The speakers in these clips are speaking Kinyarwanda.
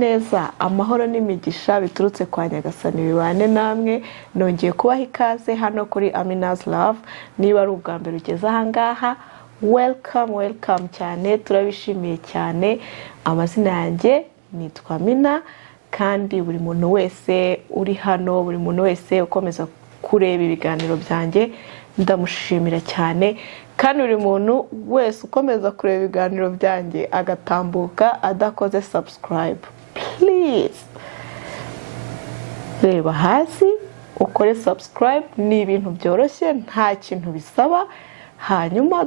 neza amahoro n'imigisha biturutse kwa Nyagasani bibane namwe. Nongeye kubaha ikaze hano kuri Amina's Love. Niba ari ubwa mbere ugeze aha ngaha, welcome cyane, turabishimiye cyane. Amazina yanjye nitwa Amina, kandi buri muntu wese uri hano, buri muntu wese ukomeza kureba ibiganiro byanjye ndamushimira cyane. Kandi buri muntu wese ukomeza kureba ibiganiro byanjye agatambuka adakoze subscribe, please reba hasi ukore subscribe. Ni ibintu byoroshye, nta kintu bisaba. Hanyuma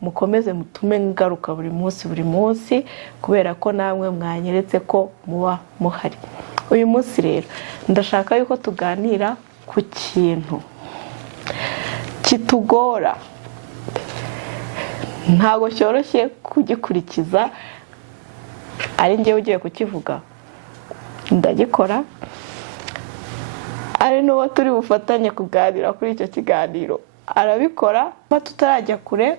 mukomeze mutume ngaruka buri munsi kubera ko namwe mwanyeretse ko muba muhari. Uyu munsi rero ndashaka yuko tuganira ku kintu kitugora, ntago cyoroshye kugikurikiza. Ari njye ugiye kukivuga ndagikora, ari n'uwo turi bufatanye kuganira kuri icyo kiganiro arabikora. Tutarajya kure,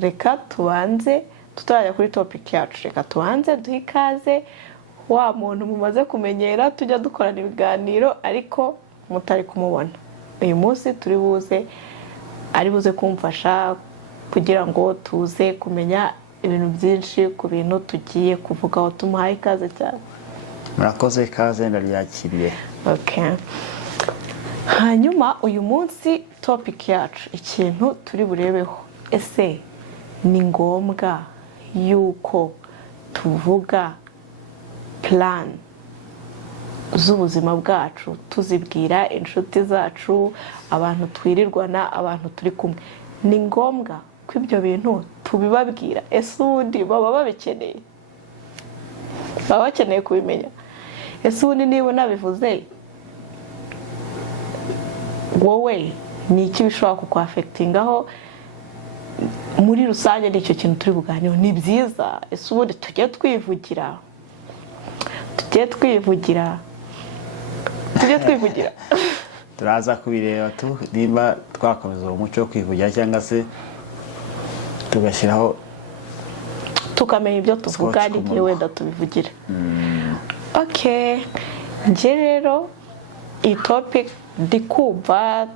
reka tubanze, tutarajya kuri topic yacu, reka tubanze duhe ikaze wa muntu mumaze kumenyera tujya dukorana ibiganiro ariko mutari kumubona. Uyu munsi ari buze kumfasha kugira ngo tuze kumenya ibintu byinshi ku bintu tugiye kuvugaho. Tumuhaye ikaze cyane. Murakoze, ikaze ndaryakiriye. Okay. Hanyuma uyu munsi topic yacu, ikintu turi burebeho, ese ni ngombwa yuko tuvuga plan z'ubuzima bwacu tuzibwira inshuti zacu, abantu twirirwana, abantu turi kumwe? Ni ngombwa ko ibyo bintu tubibabwira? Ese ubundi baba babikeneye? Baba bakeneye kubimenya? Ese ubundi niba nabivuze wowe ni iki bishobora kukwafectingaho muri rusange? Nicyo kintu turi buganiro. Ni byiza? Ese ubundi tujye twivugira Turaza kubireba nimba twakomeza uwo muco wo kwivugira cyangwa se tugashyiraho tukamenya ibyo tuvuga n'igihe wenda tubivugira. Okay, njye rero iyi topic ndikumva,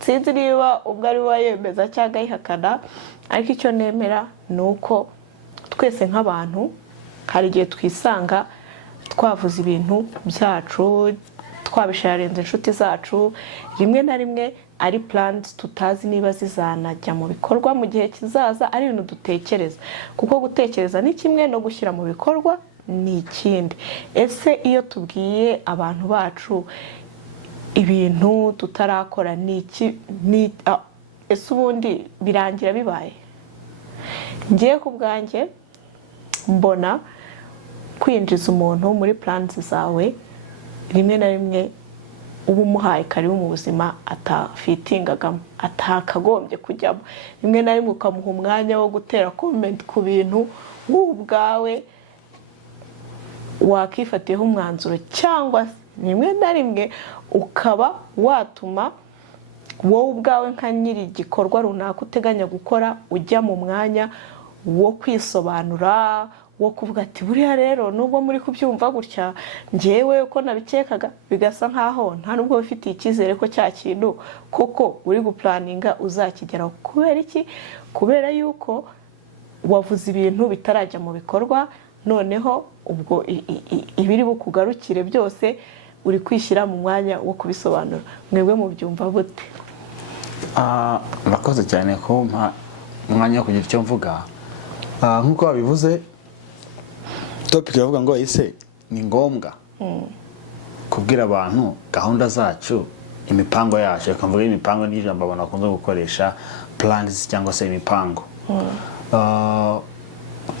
sinzi niba ubwo ari wayemeza cyangwa ayihakana, ariko icyo nemera ni uko twese nk'abantu hari igihe twisanga twavuze ibintu byacu, twabisharenze inshuti zacu, rimwe na rimwe ari plans tutazi niba zizanajya mu bikorwa mu gihe kizaza. Ari ibintu dutekereza, kuko gutekereza ni kimwe no gushyira mu bikorwa ni ikindi. Ese iyo tubwiye abantu bacu ibintu tutarakora ese ubundi birangira bibaye? Ngiye ku bwanjye mbona kwinjiza umuntu muri plans zawe rimwe na rimwe uba umuhaye karibu mu buzima atafitingagamo, atakagombye kujyamo. Rimwe na rimwe ukamuha umwanya wo gutera comment ku bintu wowe ubwawe wakifatiyeho umwanzuro, cyangwa rimwe na rimwe ukaba watuma wowe ubwawe nka nyiri igikorwa runaka uteganya gukora ujya mu mwanya wo kwisobanura, wo kuvuga ati buriya rero nubwo muri kubyumva gutya, njyewe uko nabikekaga, bigasa nkaho nta nubwo bifitiye icyizere ko cya kintu kuko uri guplaninga uzakigeraho. Kubera iki? Kubera yuko wavuze ibintu bitarajya mu bikorwa, noneho ubwo ibiri bukugarukire byose uri kwishyira mu mwanya wo kubisobanura. Mwebwe mubyumva bute? Murakoze cyane ko mpa umwanya wo kugira icyo mvuga. Nk'uko wabivuze, topic iravuga ngo ese ni ngombwa kubwira abantu gahunda zacu, imipango yacu. Reka mvuge imipango ni ijambo abantu bakunze gukoresha, plans cyangwa se imipango.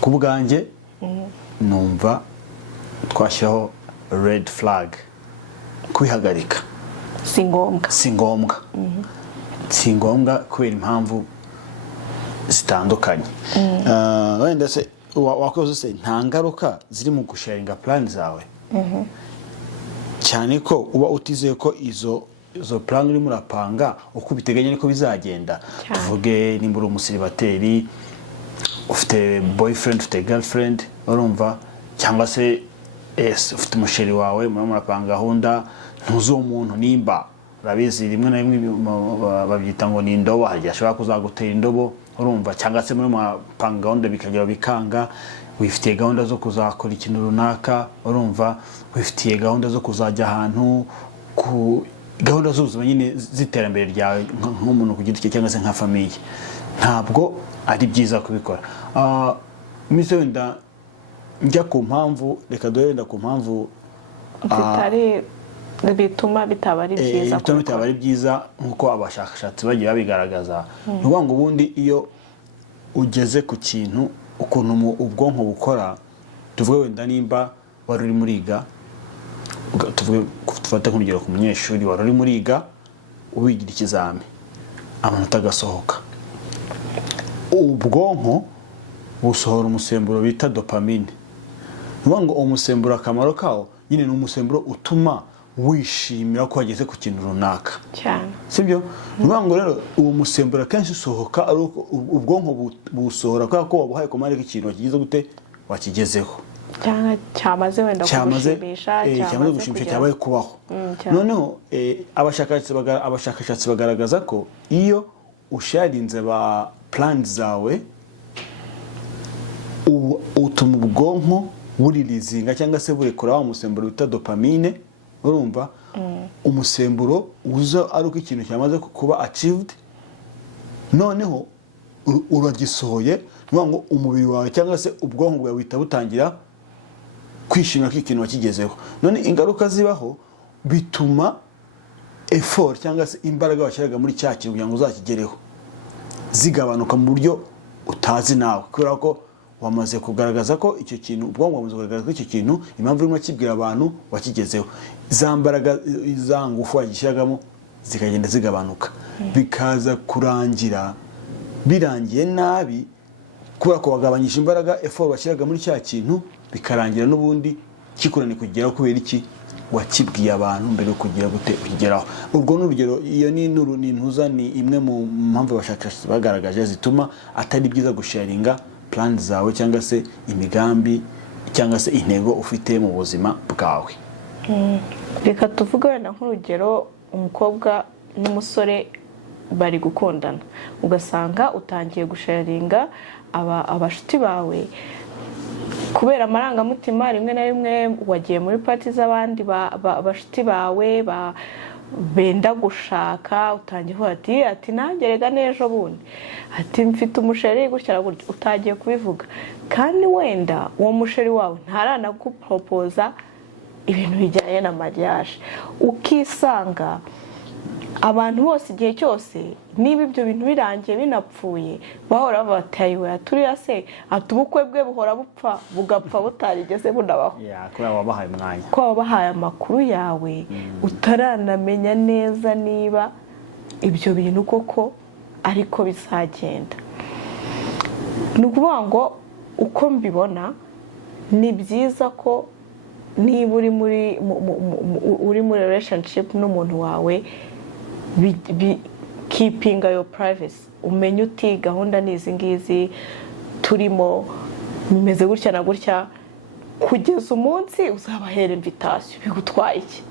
Ku bwanjye numva twashyiraho red flag, kwihagarika. Si ngombwa kubera impamvu zitandukanye. Wenda se wakoze se nta ngaruka ziri mu gusharinga plan zawe, cyane ko uba utizeye ko izo plan urimo urapanga uko biteganya niko bizagenda. Tuvuge nimba uri umusiribateri, ufite boyfriend, ufite girlfriend, urumva, cyangwa se ufite umusheri wawe murimo murapanga gahunda, ntuzi uwo muntu nimba urabizi rimwe na rimwe babyita ngo ni indobo, hari igihe ashobora kuzagutera indobo urumva, cyangwa se muri murapanga gahunda bikagera bikanga, wifitiye gahunda zo kuzakora ikintu runaka urumva, wifitiye gahunda zo kuzajya ahantu, gahunda z'ubuzima nyine z'iterambere ryawe nk'umuntu ku giti cye cyangwa se nka famiye, ntabwo ari byiza kubikora. Mise wenda njya ku mpamvu, reka dore wenda ku mpamvu bituma bitaba ari byiza, bituma bitaba ari byiza nk'uko abashakashatsi bagiye babigaragaza. Ni ukuvuga ngo ubundi iyo ugeze ku kintu ukuntu ubwonko bukora, tuvuge wenda nimba wari uri muriga, tufate nk'urugero ku munyeshuri wari uri muriga uwigira ikizami amanota agasohoka, ubwonko busohora umusemburo bita dopamine. Ni ukuvuga ngo umusemburo akamaro kawo nyine ni umusemburo utuma wishimira ko wageze ku kintu runaka cyane, sibyo? Ni ukuvuga ngo rero uwo musemburo akenshi usohoka ari uko ubwonko busohora kubera ko wabuhaye komande ko ikintu wakigize gute wakigezeho, cyamaze wenda kugushimisha, cyamaze gushimisha, cyabaye kubaho. Noneho abashakashatsi bagaragaza ko iyo usharinze ba plan zawe utuma ubwonko buririzinga cyangwa se burekura wa musemburo bita dopamine urumva, umusemburo uza ari uko ikintu cyamaze kuba achieved, noneho uragisohoye. Ni ngo umubiri wawe cyangwa se ubwonko bwawe buhita butangira kwishimira ko ikintu wakigezeho. None ingaruka zibaho bituma effort cyangwa se imbaraga washyiraga muri cya kintu kugira ngo uzakigereho zigabanuka mu buryo utazi nawe, kubera ko wamaze kugaragaza ko icyo kintu, ubwonko wamaze kugaragaza ko icyo kintu impamvu urimo kibwira abantu wakigezeho, za mbaraga za ngufu wagishyiragamo zikagenda zigabanuka, bikaza kurangira birangiye nabi kubera ko wagabanyije imbaraga effort washyiraga muri cya kintu, bikarangira n'ubundi kikurane kugeraho kubera iki wakibwiye abantu mbere yo kugira gute kugeraho. Ubwo n'urugero, iyo ni intuza, ni imwe mu mpamvu abashakashatsi bagaragaje zituma atari byiza gusharinga plan zawe cyangwa se imigambi cyangwa se intego ufite mu buzima bwawe. Reka tuvuge wenda nk'urugero, umukobwa n'umusore bari gukundana, ugasanga utangiye gusharinga abashuti bawe kubera amarangamutima. Rimwe na rimwe wagiye muri party z'abandi bashuti bawe benda gushaka, utangiye kuvuga ati nanjye rega n'ejo bundi ati mfite umusheri gutya gutya, utagiye kubivuga kandi wenda uwo musheri wawe ntaranagupropoza ibintu bijyanye na mariage, ukisanga abantu bose igihe cyose niba ibyo bintu birangiye binapfuye bahora batayiwe turiya se ati ubukwe bwe buhora bupfa bugapfa butarigeze bunabaho, kubera wabahaye umwanya, ko wabahaye amakuru yawe utaranamenya neza niba ibyo bintu koko ariko bizagenda. Ni ukuvuga ngo uko mbibona ni byiza ko niba uri muri relationship n'umuntu wawe, keepinga your privacy, umenye uti gahunda ni izi ngizi turimo, bimeze gutya na gutya, kugeza umunsi uzabahera invitation, bigutwaye iki?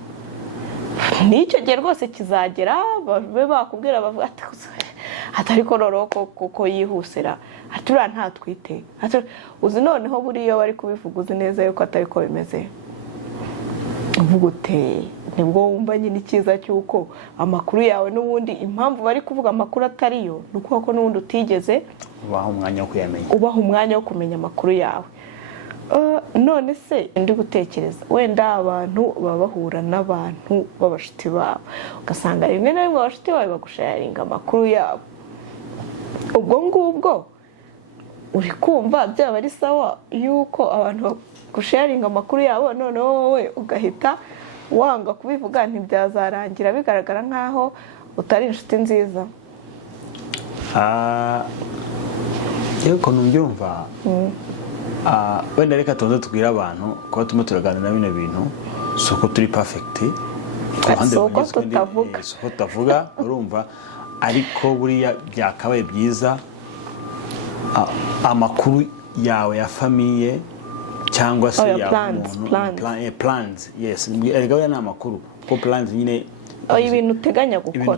N'icyo gihe rwose kizagera babe bakubwira bavuga ati ariko noneho kuko yihusira ati uriya ntatwite, uzi noneho buriya bari kubivuga uzi neza yuko atari ko bimeze, uvuga uteye nibwo wumva nyine icyiza cy'uko amakuru yawe n'ubundi impamvu bari kuvuga amakuru atariyo ni ukuvuga ko n'ubundi utigeze ubaha umwanya wo kuyamenya, ubaha umwanya wo kumenya amakuru yawe. None se ndi gutekereza wenda abantu baba bahura n'abantu b'abashuti babo, ugasanga rimwe na rimwe abashuti bawe bagusharinga amakuru yabo, ubwo ngubwo uri kumva byaba ari sawa yuko abantu bagusharinga amakuru yabo, noneho wowe ugahita wanga kubivuga, ntibyazarangira bigaragara nkaho utari inshuti nziza? Yego numbyumva. Wenda reka tuze tubwire abantu kuba turimo turaganira bino bintu, si uko turi perfect, si uko tutavuga, urumva, ariko buriya byakabaye byiza amakuru yawe ya famiye cyangwa se plans. Yes, erega ni amakuru kuko plans nyine ibintu uteganya gukora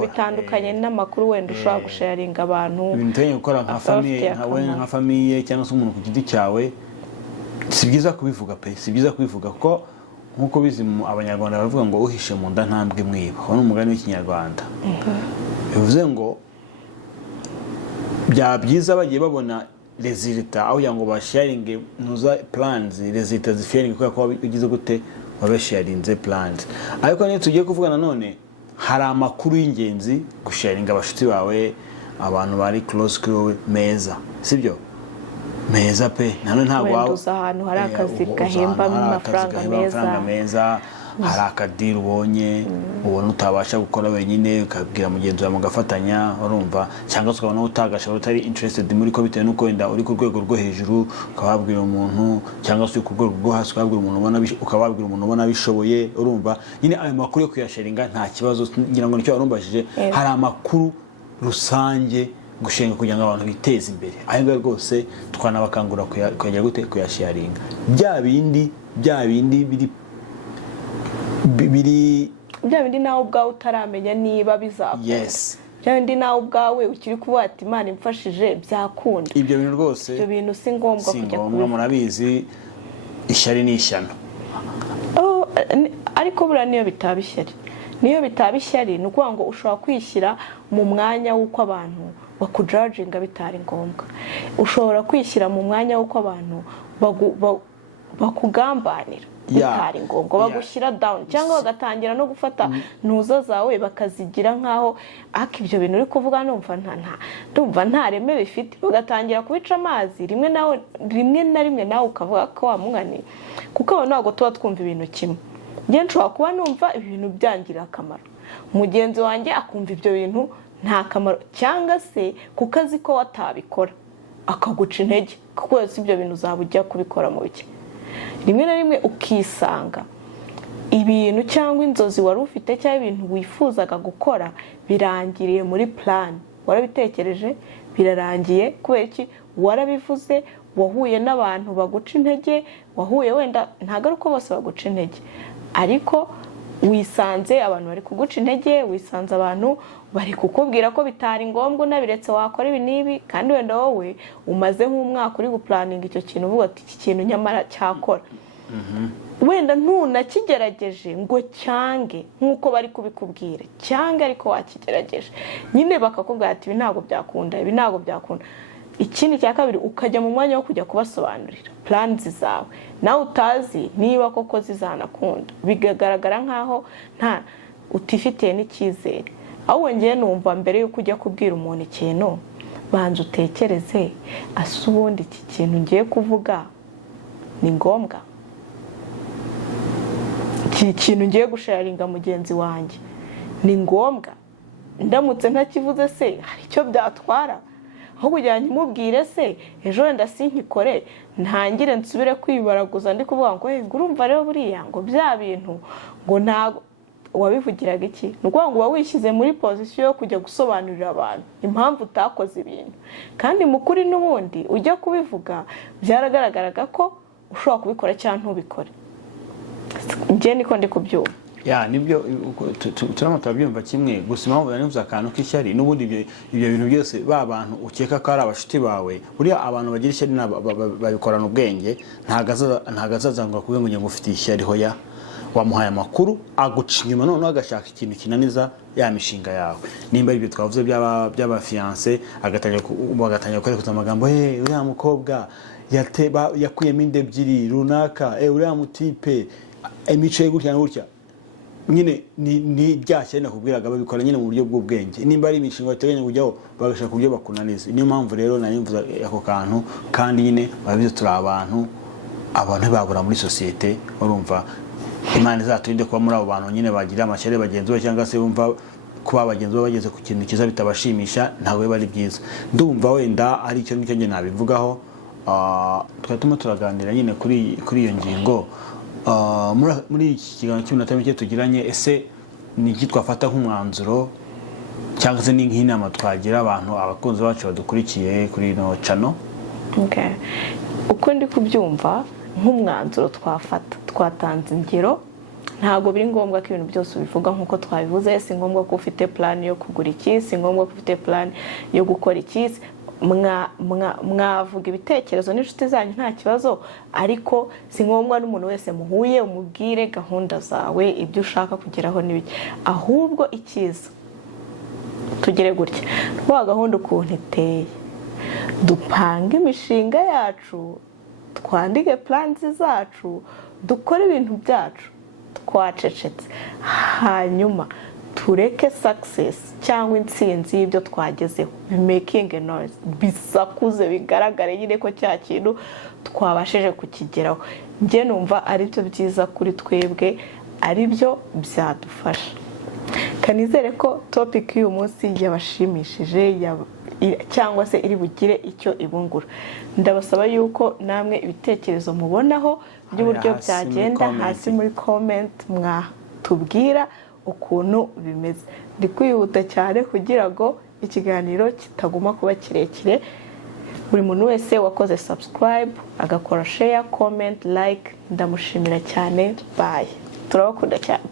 bitandukanye n'amakuru wenda ushobora gusharinga abantu, ibintu uteganya gukora nka famiye cyangwa se umuntu ku giti cyawe. Si byiza kubivuga pe, si byiza kubivuga kuko nkuko bizi abanyarwanda baravuga ngo uhishe mu nda ntambwe mwiba. Aho ni umugani w'ikinyarwanda. Bivuze ngo bya byiza bagiye babona resultat aho yango basharinge nuza plans resultat zifering ko ugize gute wabesharinze plans. Ariko niyo tugiye kuvuga nanone hari amakuru y'ingenzi gusharinga abashuti bawe, abantu bari close kuri meza, sibyo? Meza pe nanone ntabwo wawe ahantu hari akazi gahemba amafaranga meza, hari akadiri ubonye ubona utabasha gukora wenyine ukabwira mugenzi wawe mugafatanya, urumva, cyangwa ukabona utagashobora utari interested muri ko bitewe nuko wenda uri ku rwego rwo hejuru ukababwira umuntu, cyangwa se ku rwego rwo hasi ukababwira umuntu ubona bishoboye, urumva. Nyine ayo makuru yo kuyasharinga nta kibazo, ngira ngo nicyo warumbajije. Hari amakuru rusange gushenga kugira ngo abantu biteze imbere, ayo ngayo rwose twanabakangura kujya gute kuyasharinga. Bya bindi biri nawe ubwawe utaramenya niba bizakora. Yes. Bya bindi nawe ubwawe ukiri kuvuga ati Imana imfashije byakunda. Ibyo bintu rwose, ibyo bintu si ngombwa kujya kubivuga. Murabizi ishyari ni ishyano. Ariko buriya niyo bitaba ishyari ni ukuvuga ngo ushobora kwishyira mu mwanya w'uko abantu bakujajinga bitari ngombwa. Ushobora kwishyira mu mwanya w'uko abantu bakugambanira bitari ngombwa, bagushyira down, cyangwa bagatangira no gufata ntuzo zawe bakazigira nkaho ibyo bintu uri kuvuga ndumva nta reme bifite, bagatangira kubica amazi rimwe na rimwe nawe ukavuga ko wamungani, kuko abo ntabwo tuba twumva ibintu kimwe. Njye nshobora kuba numva ibintu byangira akamaro, mugenzi wanjye akumva ibyo bintu nta kamaro, cyangwa se kuko azi ko watabikora akaguca intege kuko si ibyo bintu uzaba ujya kubikora mu bike. Rimwe na rimwe ukisanga ibintu cyangwa inzozi wari ufite cyangwa ibintu wifuzaga gukora birangiriye muri plan. Warabitekereje birarangiye kubera iki? Warabivuze, wahuye n'abantu baguca intege, wahuye wenda ntago ari uko bose baguca intege, ariko wisanze abantu bari kuguca intege, wisanze abantu bari kukubwira ko bitari ngombwa unabiretse wakora ibi n'ibi, kandi wenda wowe umaze nk'umwaka uri guplaninga icyo kintu uvuga ati iki kintu nyamara cyakora. Wenda ntunakigerageje ngo cyange nk'uko bari kubikubwira, cyangwa ariko wakigerageje nyine bakakubwira ati ibi ntabwo byakunda, ibi ntabwo byakunda. Ikindi cya kabiri ukajya mu mwanya wo kujya kubasobanurira plans zawe, nawe utazi niba koko zizanakunda, bigagaragara nkaho nta utifitiye n'icyizere. Aho wongeye numva mbere yuko ujya kubwira umuntu ikintu banza utekereze, ase ubundi iki kintu ngiye kuvuga ni ngombwa, iki kintu ngiye gusharinga mugenzi wanjye ni ngombwa, ndamutse ntakivuze se hari icyo byatwara, aho kugira ngo nkimubwire se ejo wenda sinkikore ntangire nsubire kwibaraguza ndi kuvuga ngo urumva rero buriya ngo bya bintu ngo ntago wabivugiraga iki. Ni ukuvuga ngo uba wishyize muri pozisiyo yo kujya gusobanurira abantu impamvu utakoze ibintu, kandi mu kuri n'ubundi ujya kubivuga byaragaragaraga ko ushobora kubikora cyangwa ntubikore. Njye niko ndi kubyumva. Nibyo turamo turabyumva kimwe, gusa impamvu nanivuze akantu k'ishyari n'ubundi ibyo bintu byose ba bantu ukeka ko ari abashuti bawe, buriya abantu bagira ishyari babikorana ubwenge. Ntago azazangwa kuvuga ngo ufite ishyari, hoya wamuhaye amakuru aguca inyuma noneho agashaka ikintu kinaniza ya mishinga yawe. Nimba ibyo twavuze by'abafiance agatangira kwerekeza amagambo uriya mukobwa yakuyemo inda ebyiri runaka, uriya mutipe imico ye gutya na gutya, nyine ni byashyari nakubwiraga babikora nyine mu buryo bw'ubwenge. Nimba ari imishinga bateganya kujyaho bagashaka uburyo bakunaniza. Niyo mpamvu rero narimvuza ako kantu, kandi nyine babize turi abantu babura muri sosiyete, urumva. Imana izaturinde kuba muri abo bantu nyine bagira amashyari bagenzi babo, cyangwa se bumva kuba bagenzi babo bageze ku kintu cyiza bitabashimisha, ntabwo biba ari byiza. Ndumva wenda ari icyo ngicyo njye nabivugaho. Twatuma turaganira nyine kuri iyo ngingo. Muri iki kiganiro cy'iminota mike tugiranye, ese ni iki twafata nk'umwanzuro cyangwa se ni nk'inama twagira abantu abakunzi bacu badukurikiye kuri ino channel? Uko ndi kubyumva nk'umwanzuro twatanze ingero. Ntabwo biri ngombwa ko ibintu byose ubivuga nk'uko twabivuze. Si ngombwa ko ufite plan yo kugura iki, si ngombwa ko ufite plan yo gukora iki. Mwavuga ibitekerezo n'inshuti zanyu nta kibazo, ariko si ngombwa n'umuntu wese muhuye umubwire gahunda zawe, ibyo ushaka kugeraho n'ibiki. Ahubwo icyiza tugire gutya, twa gahunda ukuntu iteye, dupange imishinga yacu, twandike plans zacu, dukore ibintu byacu twacecetse, hanyuma tureke success cyangwa intsinzi y'ibyo twagezeho, making a noise, bisakuze bigaragare nyine ko cya kintu twabashije kukigeraho. Njye numva ari byo byiza kuri twebwe, ari byo byadufasha. Kanizere ko topic y'uyu munsi yabashimishije cyangwa se iri bugire icyo ibungura. Ndabasaba yuko namwe ibitekerezo mubonaho by'uburyo byagenda hasi muri comment mwatubwira ukuntu bimeze. Ndi kwihuta cyane kugira ngo ikiganiro kitaguma kuba kirekire. Buri muntu wese wakoze subscribe, agakora share, comment, like, ndamushimira cyane. Bye. Turabakunda cyane.